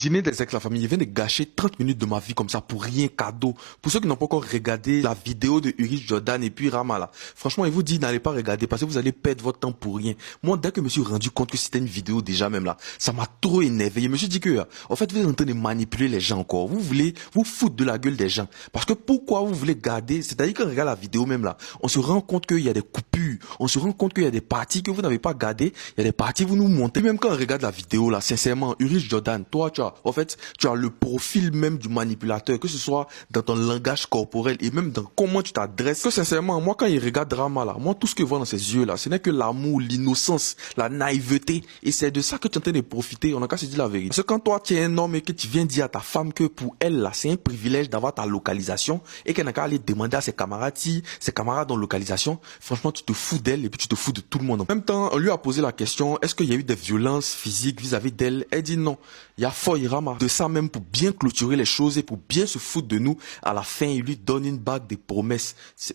Dîner des ex, la famille, il vient de gâcher 30 minutes de ma vie comme ça pour rien, cadeau. Pour ceux qui n'ont pas encore regardé la vidéo de Uris Jordan et puis Rama là, franchement, il vous dit n'allez pas regarder parce que vous allez perdre votre temps pour rien. Moi, dès que je me suis rendu compte que c'était une vidéo déjà même là, ça m'a trop énervé. Je me suis dit que, en fait, vous êtes en train de manipuler les gens encore. Vous voulez vous foutre de la gueule des gens. Parce que pourquoi vous voulez garder, c'est-à-dire quand on regarde la vidéo même là, on se rend compte qu'il y a des coupures, on se rend compte qu'il y a des parties que vous n'avez pas gardées, il y a des parties que vous nous montrez. Même quand on regarde la vidéo là, sincèrement, Uris Jordan, toi, en fait, tu as le profil même du manipulateur, que ce soit dans ton langage corporel et même dans comment tu t'adresses. Que sincèrement, moi quand il regarde Drama là, moi tout ce que je vois dans ses yeux là, ce n'est que l'amour, l'innocence, la naïveté. Et c'est de ça que tu es en train de profiter, on a qu'à se dire la vérité. Parce que quand toi tu es un homme et que tu viens dire à ta femme que pour elle là, c'est un privilège d'avoir ta localisation et qu'elle n'a qu'à aller demander à ses camarades si ses camarades ont localisation, franchement tu te fous d'elle et puis tu te fous de tout le monde. En même temps, on lui a posé la question, est-ce qu'il y a eu des violences physiques vis-à-vis d'elle? Elle dit non. Il y a Foy Rama. De ça même pour bien clôturer les choses et pour bien se foutre de nous, à la fin, il lui donne une bague de promesses.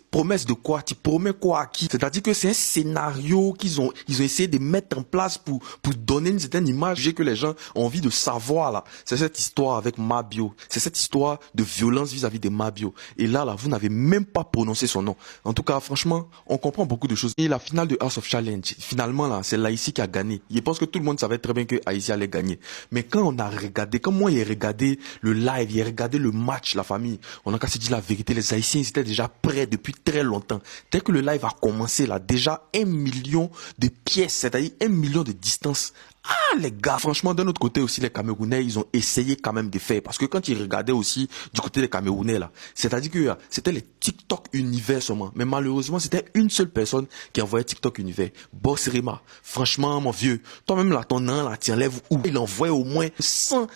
Promesses de quoi? Tu promets quoi à qui? C'est-à-dire que c'est un scénario ils ont essayé de mettre en place pour donner une certaine image que les gens ont envie de savoir là. C'est cette histoire avec Mabio. C'est cette histoire de violence vis-à-vis de Mabio. Et là, vous n'avez même pas prononcé son nom. En tout cas, franchement, on comprend beaucoup de choses. Et la finale de House of Challenge, finalement là, c'est Laïci qui a gagné. Je pense que tout le monde savait très bien que Haïti allait gagner. Mais quand on a regardé, quand moi j'ai regardé le live, j'ai regardé le match, la famille, on a qu'à se dire la vérité, les Haïtiens ils étaient déjà prêts depuis très longtemps. Dès que le live a commencé là, déjà 1 million de pièces, c'est-à-dire 1 million de distance. Ah les gars, franchement d'un autre côté aussi les Camerounais ils ont essayé quand même de faire parce que quand ils regardaient aussi du côté des Camerounais là, c'est-à-dire que c'était les TikTok univers seulement, mais malheureusement c'était une seule personne qui envoyait TikTok univers, Boss Rema. Franchement mon vieux, toi-même là ton nom là tu enlèves où? Il envoie au moins 100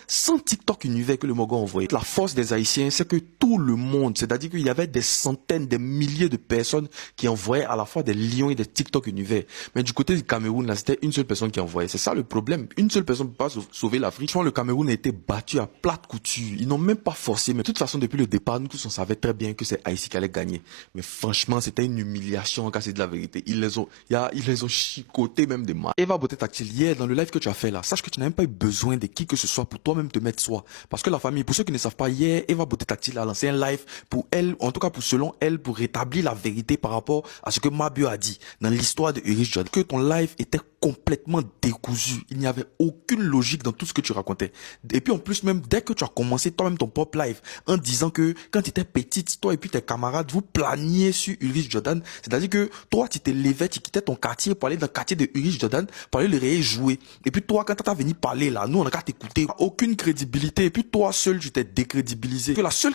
TikTok univers que le Mogo envoyait. La force des Haïtiens c'est que tout le monde, c'est-à-dire qu'il y avait des centaines, des milliers de personnes qui envoyaient à la fois des lions et des TikTok univers. Mais du côté du Cameroun là c'était une seule personne qui envoyait. C'est ça le problème. Une seule personne ne peut pas sauver l'Afrique. Franchement, le Cameroun a été battu à plate couture. Ils n'ont même pas forcé. Mais de toute façon, depuis le départ, nous tous on savait très bien que c'est Haïti qui allait gagner. Mais franchement, c'était une humiliation, quand c'est de la vérité. Ils les ont chicotés même des mains. Eva Beauté Tactile, hier, dans le live que tu as fait là, sache que tu n'as même pas eu besoin de qui que ce soit pour toi-même te mettre soi. Parce que la famille, pour ceux qui ne savent pas, hier, Eva Beauté Tactile a lancé un live pour elle, en tout cas pour selon elle, pour rétablir la vérité par rapport à ce que Mabio a dit dans l'histoire de Uris Jordan. Que ton live était complètement décousu. Il n'y avait aucune logique dans tout ce que tu racontais. Et puis en plus même, dès que tu as commencé toi-même ton pop live en disant que quand tu étais petite, toi et puis tes camarades, vous planiez sur Uris Jordan. C'est-à-dire que toi, tu te levais, tu quittais ton quartier pour aller dans le quartier de Uris Jordan, pour aller le réveiller jouer. Et puis toi, quand tu as venu parler là, nous on a qu'à t'écouter. Aucune crédibilité. Et puis toi seul, tu t'es décrédibilisé. Que la seule